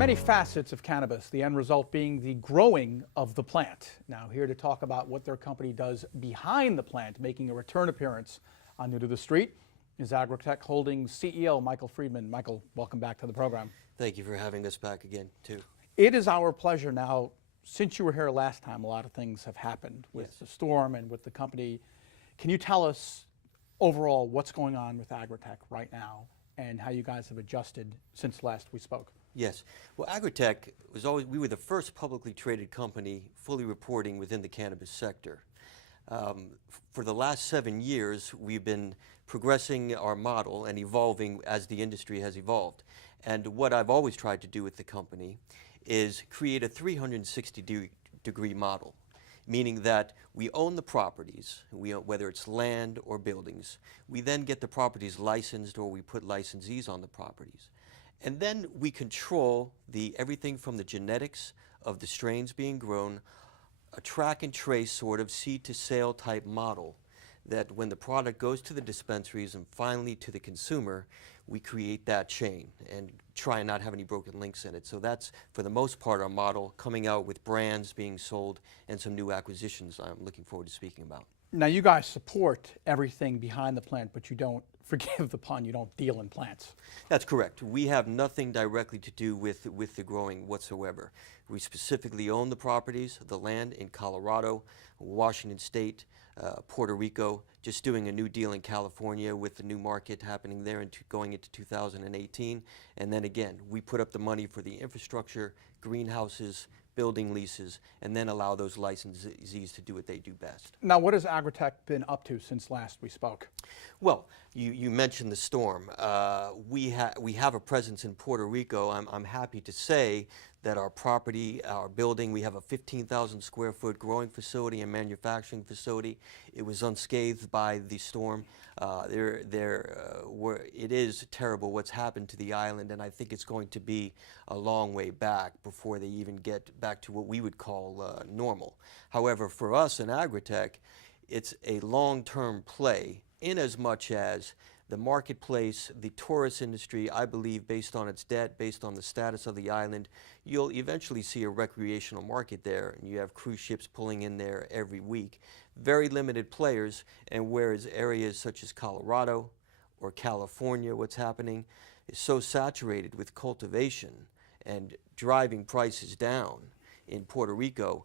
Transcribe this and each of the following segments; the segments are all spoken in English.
many facets of cannabis, the end result being the growing of the plant. Now, here to talk about what their company does behind the plant, making a return appearance on New to the Street, is Agritek Holdings CEO Michael Friedman. Michael, welcome back to the program. Thank you for having us back again, too. It is our pleasure. Now, since you were here last time, a lot of things have happened with the storm and with the company. Can you tell us overall what's going on with Agritek right now and how you guys have adjusted since last we spoke? Yes. Well, Agritek was always, we were the first publicly traded company fully reporting within the cannabis sector. For the last 7 years, we've been progressing our model and evolving as the industry has evolved. And what I've always tried to do with the company is create a 360-degree model, meaning that we own the properties, whether it's land or buildings. We then get the properties licensed, or we put licensees on the properties. And then we control everything from the genetics of the strains being grown, a track and trace sort of seed to sale type model, that when the product goes to the dispensaries and finally to the consumer, we create that chain and try and not have any broken links in it. So that's, for the most part, our model, coming out with brands being sold and some new acquisitions I'm looking forward to speaking about. Now, you guys support everything behind the plant, but you don't, forgive the pun, you don't deal in plants. That's correct. We have nothing directly to do with the growing whatsoever. We specifically own the properties, the land in Colorado, Washington State, Puerto Rico, just doing a new deal in California with the new market happening there and going into 2018. And then again, we put up the money for the infrastructure, greenhouses, building leases, and then allow those licensees to do what they do best. Now, what has Agritek been up to since last we spoke? Well, you mentioned the storm. We have a presence in Puerto Rico. I'm happy to say that our property, our building, we have a 15,000 square foot growing facility and manufacturing facility. It was unscathed by the storm. It is terrible what's happened to the island, and I think it's going to be a long way back before they even get back to what we would call normal. However, for us in Agritek, it's a long-term play, in as much as the marketplace, the tourist industry, I believe, based on its debt, based on the status of the island, you'll eventually see a recreational market there, and you have cruise ships pulling in there every week. Very limited players, and whereas areas such as Colorado or California, what's happening, is so saturated with cultivation and driving prices down. In Puerto Rico,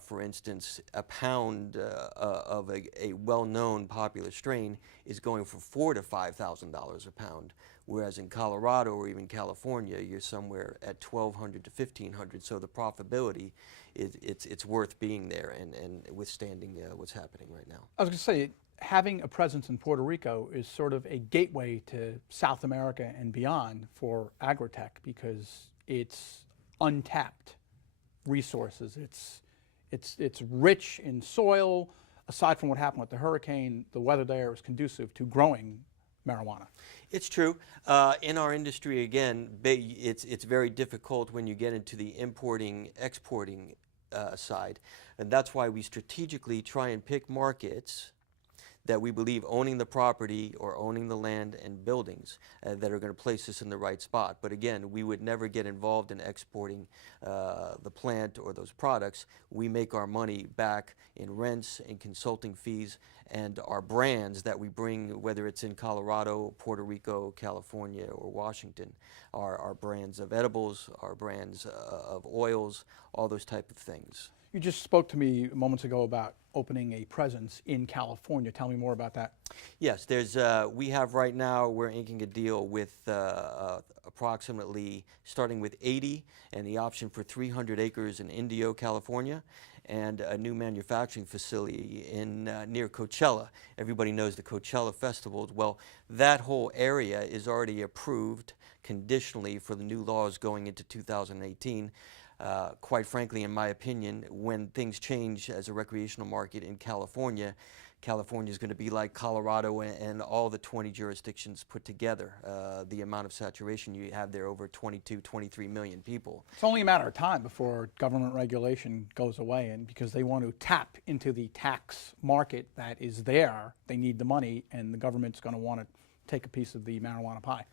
for instance, a pound of a well-known popular strain is going for $4,000 to $5,000 a pound, whereas in Colorado or even California, you're somewhere at $1,200 to $1,500. So the profitability, it's worth being there and withstanding what's happening right now. I was going to say, having a presence in Puerto Rico is sort of a gateway to South America and beyond for Agritek, because it's untapped resources. It's rich in soil. Aside from what happened with the hurricane, the weather there is conducive to growing marijuana. It's true. In our industry, again, it's very difficult when you get into the importing, exporting side. And that's why we strategically try and pick markets that we believe owning the property or owning the land and buildings that are going to place us in the right spot. But again, we would never get involved in exporting the plant or those products. We make our money back in rents and consulting fees, and our brands that we bring, whether it's in Colorado, Puerto Rico, California, or Washington, are brands of edibles, our brands of oils, all those type of things. You just spoke to me moments ago about opening a presence in California. Tell me more about that. Yes, we have right now, we're inking a deal with approximately starting with 80 and the option for 300 acres in Indio, California, and a new manufacturing facility near Coachella. Everybody knows the Coachella Festival. Well, that whole area is already approved conditionally for the new laws going into 2018. Quite frankly, in my opinion, when things change as a recreational market in California, California is going to be like Colorado and all the 20 jurisdictions put together. The amount of saturation you have there, over 22, 23 million people. It's only a matter of time before government regulation goes away, and because they want to tap into the tax market that is there, they need the money, and the government's going to want to take a piece of the marijuana pie.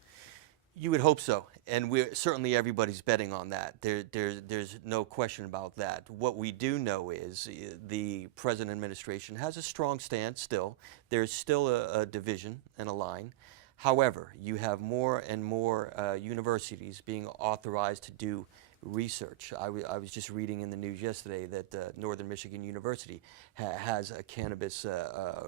You would hope so, and certainly everybody's betting on that. There's no question about that. What we do know is the present administration has a strong stance still. There's still a division and a line. However, you have more and more universities being authorized to do research. I was just reading in the news yesterday that Northern Michigan University has a cannabis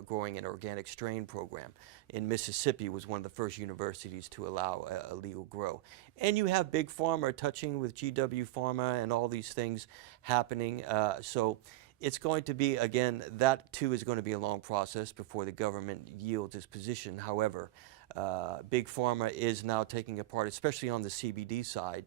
growing and organic strain program. In Mississippi was one of the first universities to allow a legal grow. And you have Big Pharma touching with GW Pharma and all these things happening. So it's going to be, again, that too is going to be a long process before the government yields its position. However, Big Pharma is now taking a part, especially on the CBD side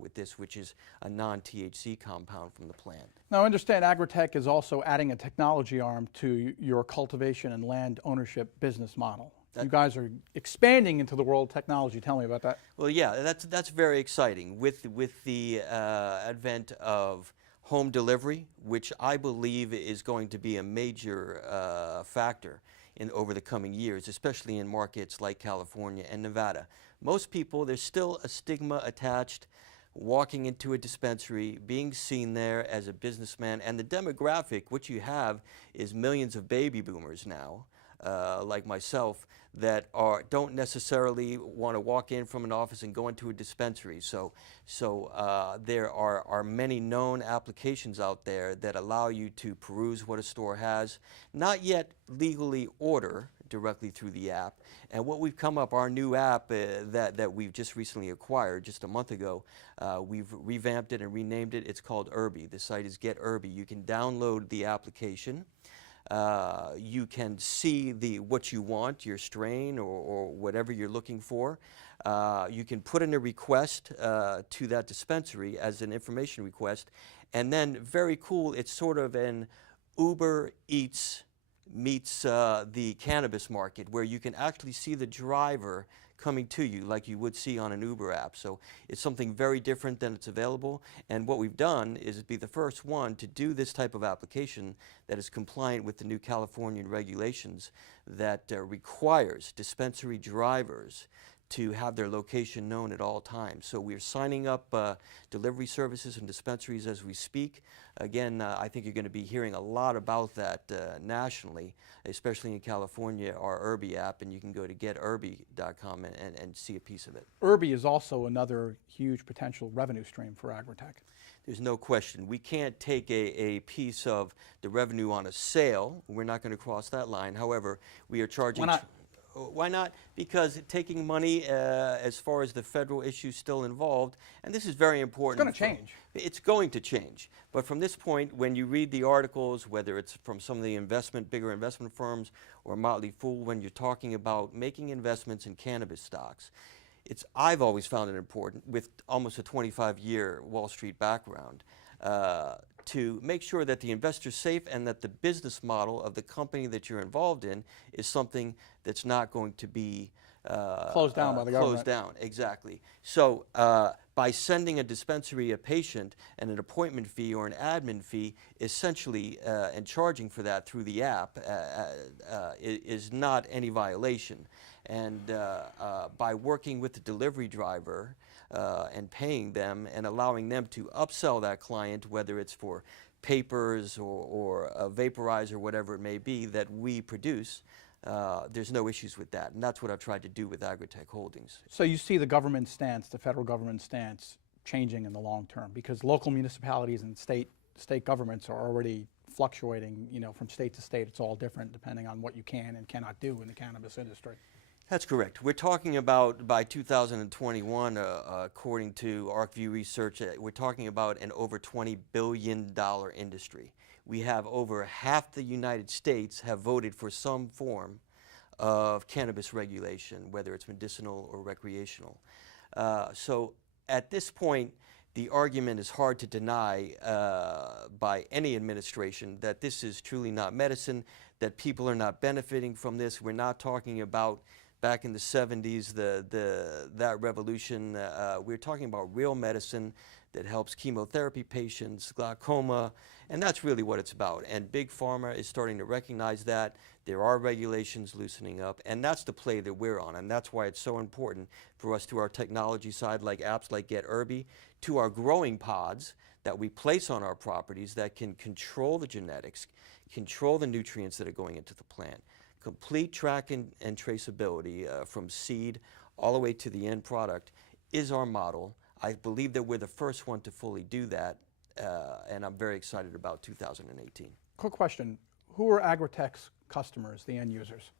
with this, which is a non-THC compound from the plant. Now, I understand Agritek is also adding a technology arm to your cultivation and land ownership business model. You guys are expanding into the world of technology. Tell me about that. Well, yeah, that's very exciting. With the advent of home delivery, which I believe is going to be a major factor over the coming years, especially in markets like California and Nevada. Most people, there's still a stigma attached walking into a dispensary, being seen there as a businessman, and the demographic, what you have is millions of baby boomers now, like myself, that don't necessarily want to walk in from an office and go into a dispensary. So there are many known applications out there that allow you to peruse what a store has, not yet legally order directly through the app. And what we've come up, our new app that we've just recently acquired just a month ago, we've revamped it and renamed it. It's called Irby. The site is Get Irby. You can download the application. You can see what you want, your strain or whatever you're looking for. You can put in a request to that dispensary as an information request, and then very cool, it's sort of an Uber Eats meets the cannabis market, where you can actually see the driver coming to you like you would see on an Uber app. So it's something very different than it's available. And what we've done is be the first one to do this type of application that is compliant with the new Californian regulations that requires dispensary drivers to have their location known at all times. So we're signing up delivery services and dispensaries as we speak. Again, I think you're going to be hearing a lot about that nationally, especially in California, our Irby app, and you can go to getirby.com and see a piece of it. Irby is also another huge potential revenue stream for Agritek. There's no question. We can't take a piece of the revenue on a sale. We're not going to cross that line. However, we are charging... Why not? Why not? Because taking money, as far as the federal issues still involved, and this is very important. It's going to change. It's going to change. But from this point, when you read the articles, whether it's from some of the bigger investment firms or Motley Fool, when you're talking about making investments in cannabis stocks, I've always found it important, with almost a 25-year Wall Street background, to make sure that the investor's safe and that the business model of the company that you're involved in is something that's not going to be closed down by the government. Closed down, exactly. So by sending a dispensary a patient and an appointment fee or an admin fee, essentially, and charging for that through the app is not any violation. And by working with the delivery driver, and paying them and allowing them to upsell that client, whether it's for papers or a vaporizer, whatever it may be that we produce, there's no issues with that. And that's what I've tried to do with Agritek Holdings. So you see the government stance, the federal government stance, changing in the long term, because local municipalities and state governments are already fluctuating, from state to state. It's all different depending on what you can and cannot do in the cannabis industry. That's correct. We're talking about, by 2021, according to ArcView Research, we're talking about an over $20 billion industry. We have over half the United States have voted for some form of cannabis regulation, whether it's medicinal or recreational. So at this point, the argument is hard to deny by any administration that this is truly not medicine, that people are not benefiting from this. We're not talking about back in the 70s, that revolution. We're talking about real medicine that helps chemotherapy patients, glaucoma, and that's really what it's about. And Big Pharma is starting to recognize that. There are regulations loosening up, and that's the play that we're on, and that's why it's so important for us to our technology side, like apps like Get Herby, to our growing pods that we place on our properties that can control the genetics, control the nutrients that are going into the plant, complete track and traceability from seed all the way to the end product is our model. I believe that we're the first one to fully do that, and I'm very excited about 2018. Quick question. Who are Agritek's customers, the end users?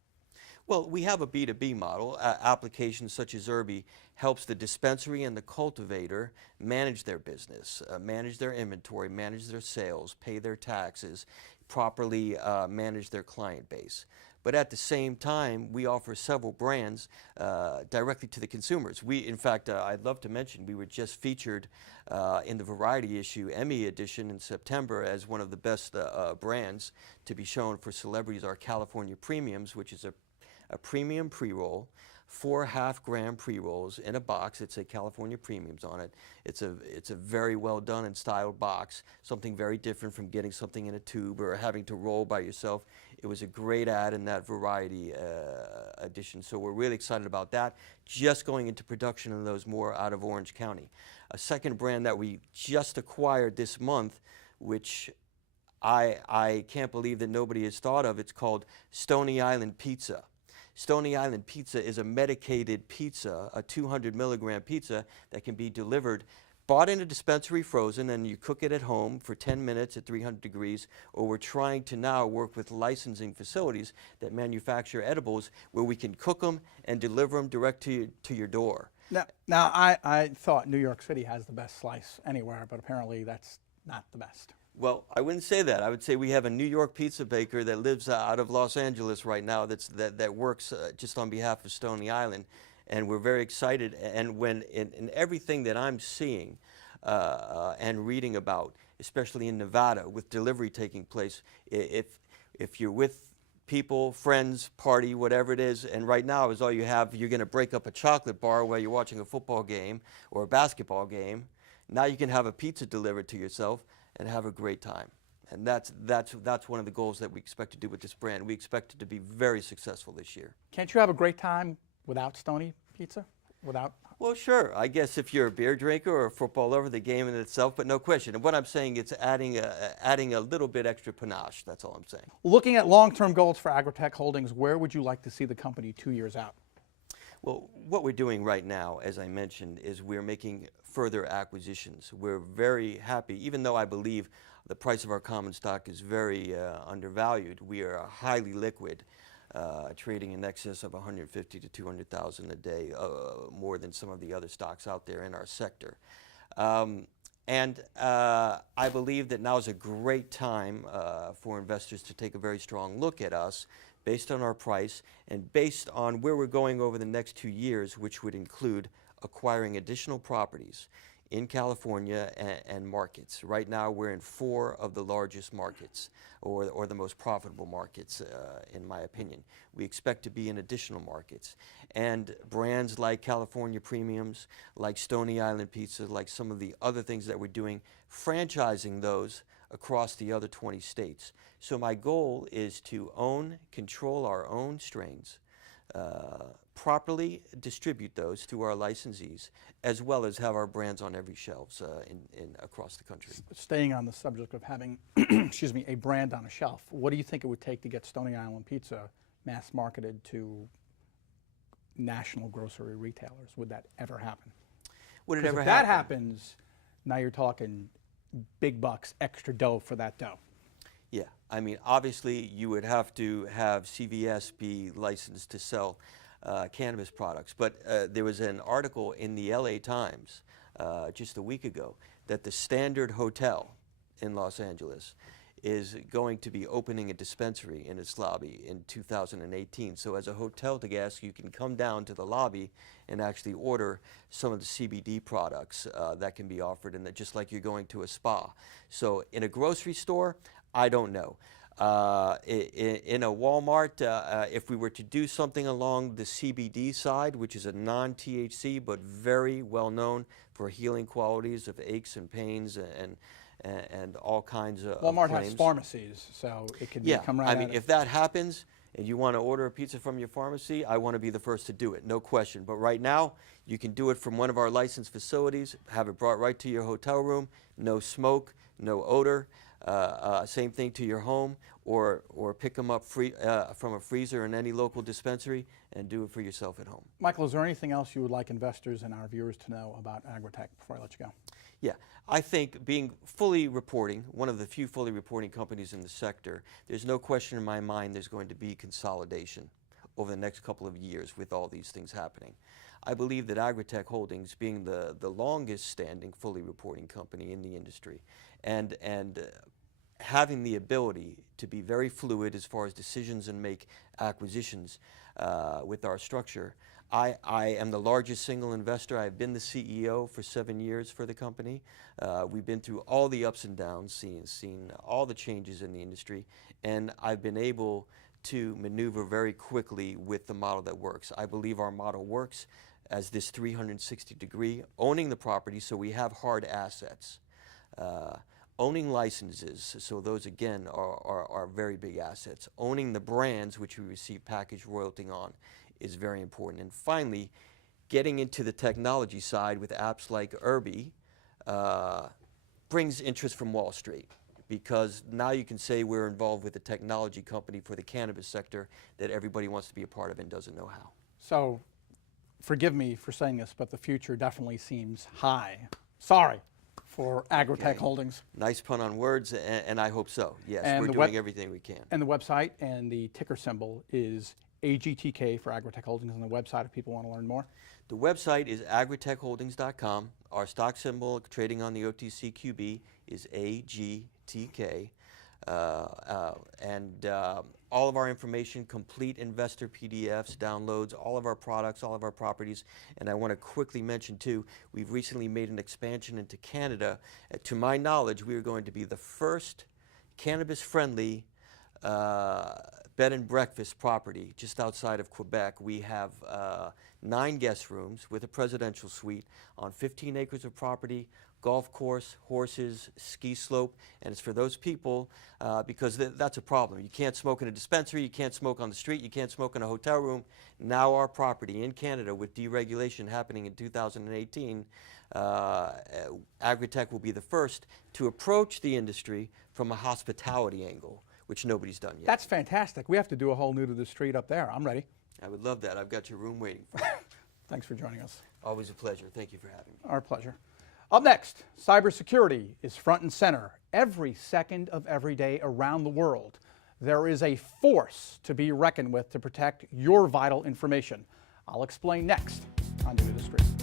Well, we have a B2B model. Applications such as Herby helps the dispensary and the cultivator manage their business, manage their inventory, manage their sales, pay their taxes, properly manage their client base. But at the same time, we offer several brands directly to the consumers. In fact, I'd love to mention, we were just featured in the Variety issue, Emmy edition in September, as one of the best brands to be shown for celebrities, our California Premiums, which is a premium pre-roll, 4 half-gram pre-rolls in a box. It's a California Premiums on it. It's a very well done and styled box, something very different from getting something in a tube or having to roll by yourself. It was a great ad in that Variety edition, so we're really excited about that. Just going into production in those more out of Orange County. A second brand that we just acquired this month, which I can't believe that nobody has thought of, it's called Stony Island Pizza. Stony Island Pizza is a medicated pizza, a 200 milligram pizza that can be delivered, bought in a dispensary frozen, and you cook it at home for 10 minutes at 300 degrees, or we're trying to now work with licensing facilities that manufacture edibles where we can cook them and deliver them direct to your door. Now I thought New York City has the best slice anywhere, but apparently that's not the best. Well, I wouldn't say that. I would say we have a New York pizza baker that lives out of Los Angeles right now that works just on behalf of Stony Island, and we're very excited. And when in everything that I'm seeing and reading about, especially in Nevada with delivery taking place, if you're with people, friends, party, whatever it is, and right now is all you have, you're going to break up a chocolate bar while you're watching a football game or a basketball game. Now you can have a pizza delivered to yourself and have a great time. And that's one of the goals that we expect to do with this brand. We expect it to be very successful this year. Can't you have a great time without Stony Pizza? Well, sure. I guess if you're a beer drinker or a football lover, the game in itself, but no question. And what I'm saying, it's adding a little bit extra panache. That's all I'm saying. Looking at long-term goals for Agritek Holdings, where would you like to see the company 2 years out? Well, what we're doing right now, as I mentioned, is we're making further acquisitions. We're very happy, even though I believe the price of our common stock is very undervalued. We are highly liquid, trading in excess of 150 to 200,000 a day, more than some of the other stocks out there in our sector. And I believe that now is a great time for investors to take a very strong look at us based on our price and based on where we're going over the next 2 years, which would include acquiring additional properties in California and markets. Right now we're in 4 of the largest markets, or the most profitable markets, in my opinion. We expect to be in additional markets. And brands like California Premiums, like Stony Island Pizza, like some of the other things that we're doing, franchising those across the other 20 states. So my goal is to control our own strains, properly distribute those to our licensees, as well as have our brands on every shelves across the country. Staying on the subject of having, excuse me, a brand on a shelf, what do you think it would take to get Stony Island Pizza mass marketed to national grocery retailers? Would that ever happen? Would it ever if happen? that happens, now you're talking big bucks, extra dough for that dough. Yeah, I mean, obviously you would have to have CVS be licensed to sell cannabis products. But there was an article in the LA Times just a week ago that the Standard Hotel in Los Angeles is going to be opening a dispensary in its lobby in 2018. So as a hotel to guest, you can come down to the lobby and actually order some of the CBD products that can be offered, and just like you're going to a spa. So in a grocery store, I don't know. In a Walmart, if we were to do something along the CBD side, which is a non-THC but very well known for healing qualities of aches and pains and all kinds of Walmart claims. has pharmacies, so it can Yeah, come right I out mean, of- if that happens and you want to order a pizza from your pharmacy, I want to be the first to do it, no question. But right now, you can do it from one of our licensed facilities, have it brought right to your hotel room, no smoke, no odor. Same thing to your home, or pick them up from a freezer in any local dispensary and do it for yourself at home. Michael, is there anything else you would like investors and our viewers to know about Agritek before I let you go? Yeah, I think being fully reporting, one of the few fully reporting companies in the sector, there's no question in my mind there's going to be consolidation over the next couple of years with all these things happening. I believe that Agritek Holdings, being the longest standing fully reporting company in the industry, and having the ability to be very fluid as far as decisions and make acquisitions with our structure. I am the largest single investor. I've been the CEO for 7 years for the company. We've been through all the ups and downs, seen all the changes in the industry, and I've been able to maneuver very quickly with the model that works. I believe our model works as this 360-degree, owning the property so we have hard assets. Owning licenses, so those again are very big assets. Owning the brands which we receive package royalty on is very important. And finally, getting into the technology side with apps like Irby brings interest from Wall Street, because now you can say we're involved with a technology company for the cannabis sector that everybody wants to be a part of and doesn't know how. So, forgive me for saying this, but the future definitely seems high. Sorry. For Agritek Okay. Holdings. Nice pun on words, and I hope so. Yes, And we're the doing everything we can. And the website and the ticker symbol is AGTK for Agritek Holdings on the website if people want to learn more. The website is agritekholdings.com. Our stock symbol trading on the OTCQB is AGTK. All of our information, complete investor PDFs, downloads, all of our products, all of our properties. And I want to quickly mention too, we've recently made an expansion into Canada. To my knowledge, we are going to be the first cannabis-friendly bed and breakfast property just outside of Quebec. We have 9 guest rooms with a presidential suite on 15 acres of property, golf course, horses, ski slope, and it's for those people because that's a problem. You can't smoke in a dispensary, you can't smoke on the street, you can't smoke in a hotel room. Now our property in Canada, with deregulation happening in 2018, Agritek will be the first to approach the industry from a hospitality angle, which nobody's done yet. That's fantastic. We have to do a whole new to the street up there. I'm ready. I would love that. I've got your room waiting for you. Thanks for joining us. Always a pleasure. Thank you for having me. Our pleasure. Up next, cybersecurity is front and center every second of every day around the world. There is a force to be reckoned with to protect your vital information. I'll explain next on New to the Street.